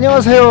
안녕하세요.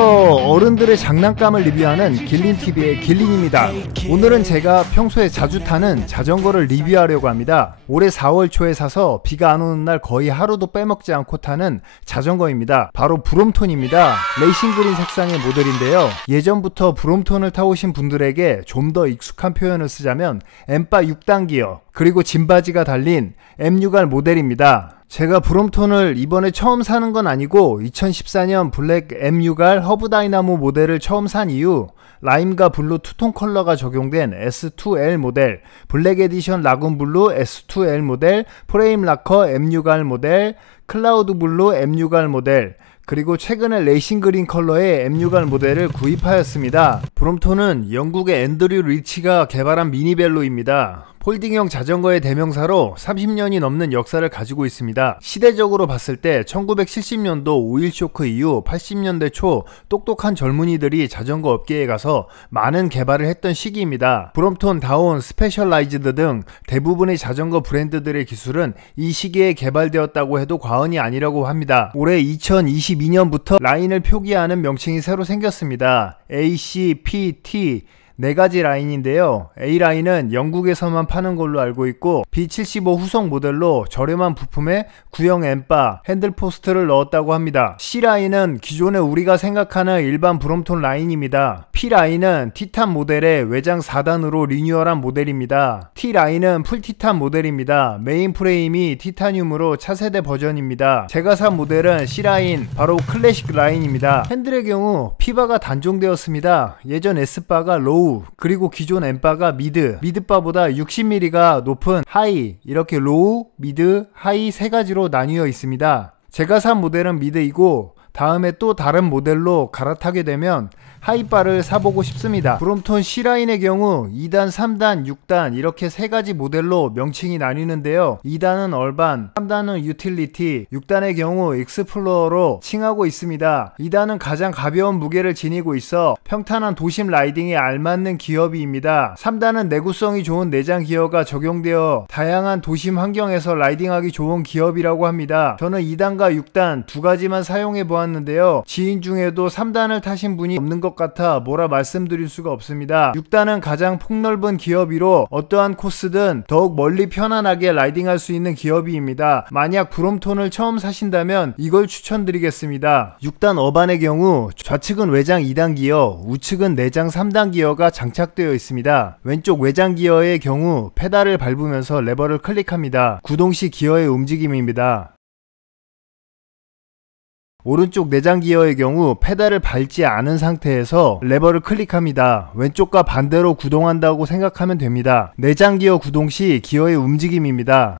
어른들의 장난감을 리뷰하는 길린TV의 길린입니다. 오늘은 제가 평소에 자주 타는 자전거를 리뷰하려고 합니다. 올해 4월 초에 사서 비가 안 오는 날 거의 하루도 빼먹지 않고 타는 자전거입니다. 바로 브롬톤입니다. 레이싱그린 색상의 모델인데요. 예전부터 브롬톤을 타오신 분들에게 좀 더 익숙한 표현을 쓰자면 엠빠 6단 기어 그리고 짐바지가 달린 M6R 모델입니다. 제가 브롬톤을 이번에 처음 사는 건 아니고 2014년 블랙 M6R 허브 다이나모 모델을 처음 산 이후 라임과 블루 투톤 컬러가 적용된 S2L 모델, 블랙 에디션 라군 블루 S2L 모델, 프레임 락커 M6R 모델, 클라우드 블루 M6R 모델, 그리고 최근에 레이싱 그린 컬러의 M6R 모델을 구입하였습니다. 브롬톤은 영국의 앤드류 리치가 개발한 미니벨로입니다. 폴딩형 자전거의 대명사로 30년이 넘는 역사를 가지고 있습니다. 시대적으로 봤을 때 1970년도 오일 쇼크 이후 80년대 초 똑똑한 젊은이들이 자전거 업계에 가서 많은 개발을 했던 시기입니다. 브롬톤, 다운, 스페셜라이즈드 등 대부분의 자전거 브랜드들의 기술은 이 시기에 개발되었다고 해도 과언이 아니라고 합니다. 올해 2022년부터 라인을 표기하는 명칭이 새로 생겼습니다. A, C, P, T 4가지 라인인데요. A라인은 영국에서만 파는 걸로 알고 있고 B75 후속 모델로 저렴한 부품에 구형 엠바, 핸들 포스트를 넣었다고 합니다. C라인은 기존에 우리가 생각하는 일반 브롬톤 라인입니다. P라인은 티탄 모델의 외장 4단으로 리뉴얼한 모델입니다. T라인은 풀 티탄 모델입니다. 메인 프레임이 티타늄으로 차세대 버전입니다. 제가 산 모델은 C라인, 바로 클래식 라인입니다. 핸들의 경우 P바가 단종되었습니다. 예전 S바가 로우, 그리고 기존 M바가 미드바보다 60mm가 높은 하이, 이렇게 로우, 미드, 하이 3가지로 나뉘어 있습니다. 제가 산 모델은 미드이고 다음에 또 다른 모델로 갈아타게 되면 하이바를 사보고 싶습니다. 브롬톤 C라인의 경우 2단, 3단, 6단 이렇게 3가지 모델로 명칭이 나뉘는데요. 2단은 얼반, 3단은 유틸리티, 6단의 경우 익스플로어로 칭하고 있습니다. 2단은 가장 가벼운 무게를 지니고 있어 평탄한 도심 라이딩에 알맞는 기어비입니다. 3단은 내구성이 좋은 내장 기어가 적용되어 다양한 도심 환경에서 라이딩하기 좋은 기어비라고 합니다. 저는 2단과 6단 2가지만 사용해 보았는데요. 지인 중에도 3단을 타신 분이 없는 것 같아 뭐라 말씀드릴 수가 없습니다. 6단은 가장 폭넓은 기어비로 어떠한 코스든 더욱 멀리 편안하게 라이딩할 수 있는 기어비입니다. 만약 브롬톤을 처음 사신다면 이걸 추천드리겠습니다. 6단 어반의 경우 좌측은 외장 2단 기어, 우측은 내장 3단 기어가 장착되어 있습니다. 왼쪽 외장 기어의 경우 페달을 밟으면서 레버를 클릭합니다. 구동 시 기어의 움직임입니다. 오른쪽 내장 기어의 경우 페달을 밟지 않은 상태에서 레버를 클릭합니다. 왼쪽과 반대로 구동한다고 생각하면 됩니다. 내장 기어 구동 시 기어의 움직임입니다.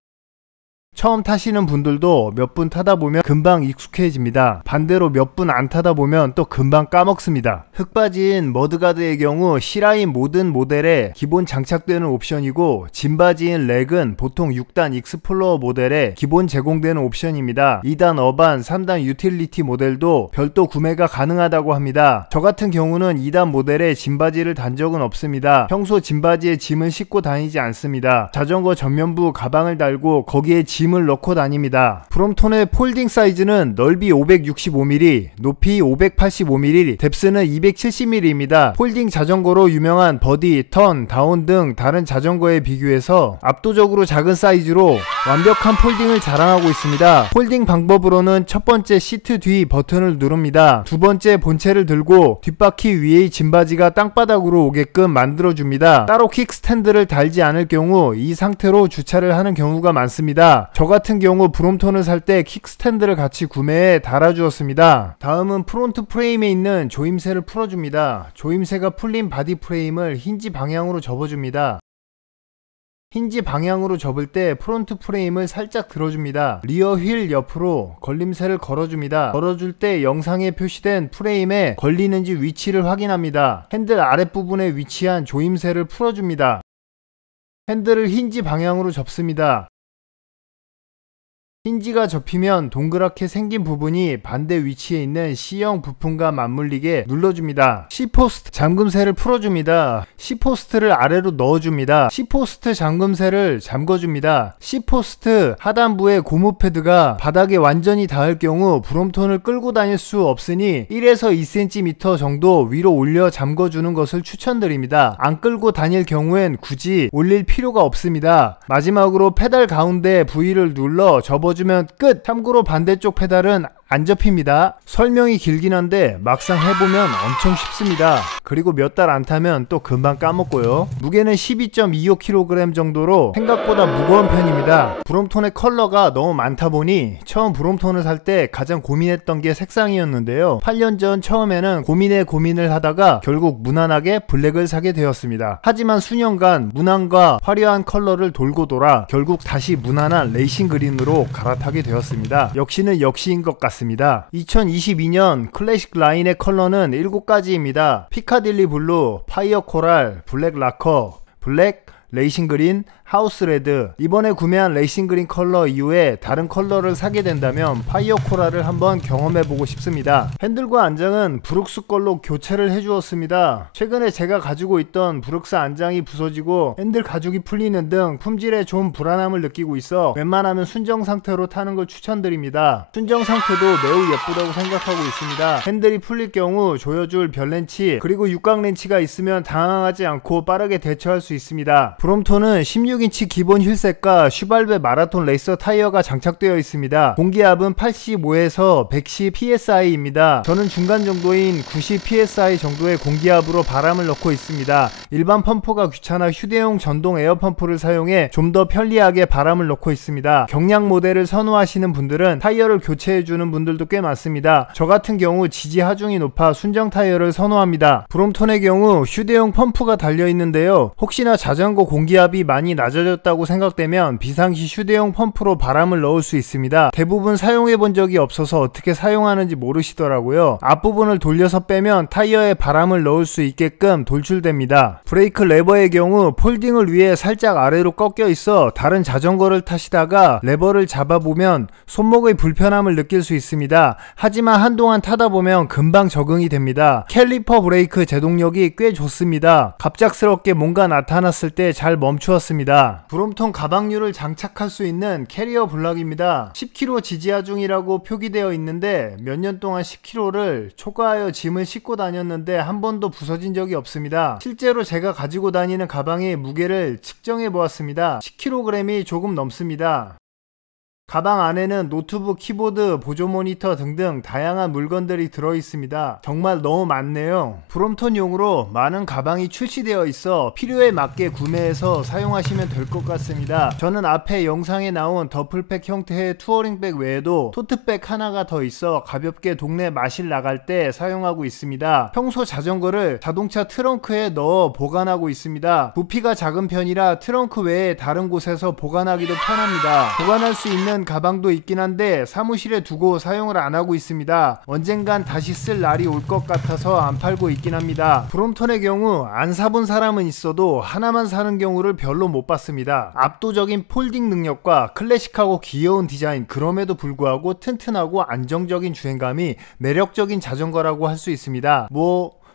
처음 타시는 분들도 몇 분 타다 보면 금방 익숙해집니다. 반대로 몇 분 안 타다 보면 또 금방 까먹습니다. 흙바지인 머드가드의 경우 C라인 모든 모델에 기본 장착되는 옵션이고, 짐바지인 렉은 보통 6단 익스플로어 모델에 기본 제공되는 옵션입니다. 2단 어반, 3단 유틸리티 모델도 별도 구매가 가능하다고 합니다. 저 같은 경우는 2단 모델에 짐바지를 단 적은 없습니다. 평소 짐바지에 짐을 싣고 다니지 않습니다. 자전거 전면부 가방을 달고 거기에 짐을 넣고 다닙니다. 브롬톤의 폴딩 사이즈는 넓이 565mm, 높이 585mm, 뎁스는 270mm입니다. 폴딩 자전거로 유명한 버디, 턴, 다운 등 다른 자전거에 비교해서 압도적으로 작은 사이즈로 완벽한 폴딩을 자랑하고 있습니다. 폴딩 방법으로는 첫 번째 시트 뒤 버튼을 누릅니다. 두 번째 본체를 들고 뒷바퀴 위의 짐바지가 땅바닥으로 오게끔 만들어줍니다. 따로 킥스탠드를 달지 않을 경우 이 상태로 주차를 하는 경우가 많습니다. 저 같은 경우 브롬톤을 살 때 킥스탠드를 같이 구매해 달아주었습니다. 다음은 프론트 프레임에 있는 조임새를 풀어줍니다. 조임새가 풀린 바디 프레임을 힌지 방향으로 접어줍니다. 힌지 방향으로 접을 때 프론트 프레임을 살짝 들어줍니다. 리어 휠 옆으로 걸림새를 걸어줍니다. 걸어줄 때 영상에 표시된 프레임에 걸리는지 위치를 확인합니다. 핸들 아랫부분에 위치한 조임새를 풀어줍니다. 핸들을 힌지 방향으로 접습니다. 힌지가 접히면 동그랗게 생긴 부분이 반대 위치에 있는 C형 부품과 맞물리게 눌러줍니다. C포스트 잠금쇠를 풀어줍니다. C포스트를 아래로 넣어줍니다. C포스트 잠금쇠를 잠궈줍니다. C포스트 하단부의 고무 패드가 바닥에 완전히 닿을 경우 브롬톤을 끌고 다닐 수 없으니 1에서 2cm 정도 위로 올려 잠궈주는 것을 추천드립니다. 안 끌고 다닐 경우엔 굳이 올릴 필요가 없습니다. 마지막으로 페달 가운데 부위를 눌러 접어주면 끝! 참고로 반대쪽 페달은 안 접힙니다. 설명이 길긴 한데 막상 해보면 엄청 쉽습니다. 그리고 몇 달 안 타면 또 금방 까먹고요. 무게는 12.25kg 정도로 생각보다 무거운 편입니다. 브롬톤의 컬러가 너무 많다 보니 처음 브롬톤을 살 때 가장 고민했던 게 색상이었는데요. 8년 전 처음에는 고민을 하다가 결국 무난하게 블랙을 사게 되었습니다. 하지만 수년간 무난과 화려한 컬러를 돌고 돌아 결국 다시 무난한 레이싱 그린으로 갈아타게 되었습니다. 역시는 역시인 것 같습니다. 2022년 클래식 라인의 컬러는 7가지입니다. 피카딜리 블루, 파이어 코랄, 블랙 라커, 블랙, 레이싱 그린, 하우스 레드. 이번에 구매한 레이싱 그린 컬러 이후에 다른 컬러를 사게 된다면 파이어 코랄을 한번 경험해보고 싶습니다. 핸들과 안장은 브룩스 걸로 교체를 해주었습니다. 최근에 제가 가지고 있던 브룩스 안장이 부서지고 핸들 가죽이 풀리는 등 품질에 좀 불안함을 느끼고 있어 웬만하면 순정 상태로 타는 걸 추천드립니다. 순정 상태도 매우 예쁘다고 생각하고 있습니다. 핸들이 풀릴 경우 조여줄 별 렌치 그리고 육각 렌치가 있으면 당황하지 않고 빠르게 대처할 수 있습니다. 브롬톤은 16인치 기본 휠셋과 슈발베 마라톤 레이서 타이어가 장착되어 있습니다. 공기압은 85에서 110 psi입니다. 저는 중간 정도인 90 psi 정도의 공기압으로 바람을 넣고 있습니다. 일반 펌프가 귀찮아 휴대용 전동 에어펌프를 사용해 좀 더 편리하게 바람을 넣고 있습니다. 경량 모델을 선호하시는 분들은 타이어를 교체해주는 분들도 꽤 많습니다. 저 같은 경우 지지 하중이 높아 순정 타이어를 선호합니다. 브롬톤의 경우 휴대용 펌프가 달려있는데요. 혹시나 자전거 공기압이 많이 낮아졌다고 생각되면 비상시 휴대용 펌프로 바람을 넣을 수 있습니다. 대부분 사용해본 적이 없어서 어떻게 사용하는지 모르시더라고요. 앞부분을 돌려서 빼면 타이어에 바람을 넣을 수 있게끔 돌출됩니다. 브레이크 레버의 경우 폴딩을 위해 살짝 아래로 꺾여 있어 다른 자전거를 타시다가 레버를 잡아보면 손목의 불편함을 느낄 수 있습니다. 하지만 한동안 타다 보면 금방 적응이 됩니다. 캘리퍼 브레이크 제동력이 꽤 좋습니다. 갑작스럽게 뭔가 나타났을 때 잘 멈추었습니다. 브롬톤 가방류를 장착할 수 있는 캐리어 블럭입니다. 10kg 지지하중이라고 표기되어 있는데 몇 년 동안 10kg를 초과하여 짐을 싣고 다녔는데 한 번도 부서진 적이 없습니다. 실제로 제가 가지고 다니는 가방의 무게를 측정해 보았습니다. 10kg이 조금 넘습니다. 가방 안에는 노트북, 키보드, 보조 모니터 등등 다양한 물건들이 들어있습니다. 정말 너무 많네요. 브롬톤용으로 많은 가방이 출시되어 있어 필요에 맞게 구매해서 사용하시면 될 것 같습니다. 저는 앞에 영상에 나온 더플백 형태의 투어링백 외에도 토트백 하나가 더 있어 가볍게 동네 마실 나갈 때 사용하고 있습니다. 평소 자전거를 자동차 트렁크에 넣어 보관하고 있습니다. 부피가 작은 편이라 트렁크 외에 다른 곳에서 보관하기도 편합니다. 보관할 수 있는 가방도 있긴 한데 사무실에 두고 사용을 안 하고 있습니다. 언젠간 다시 쓸 날이 올 것 같아서 안 팔고 있긴 합니다. 브롬톤의 경우 안 사본 사람은 있어도 하나만 사는 경우를 별로 못 봤습니다. 압도적인 폴딩 능력과 클래식하고 귀여운 디자인, 그럼에도 불구하고 튼튼하고 안정적인 주행감이 매력적인 자전거라고 할 수 있습니다.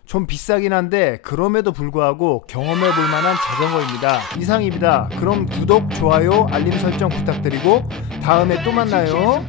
좀 비싸긴 한데 그럼에도 불구하고 경험해볼 만한 자전거입니다. 이상입니다. 그럼 구독, 좋아요, 알림 설정 부탁드리고 다음에 또 만나요.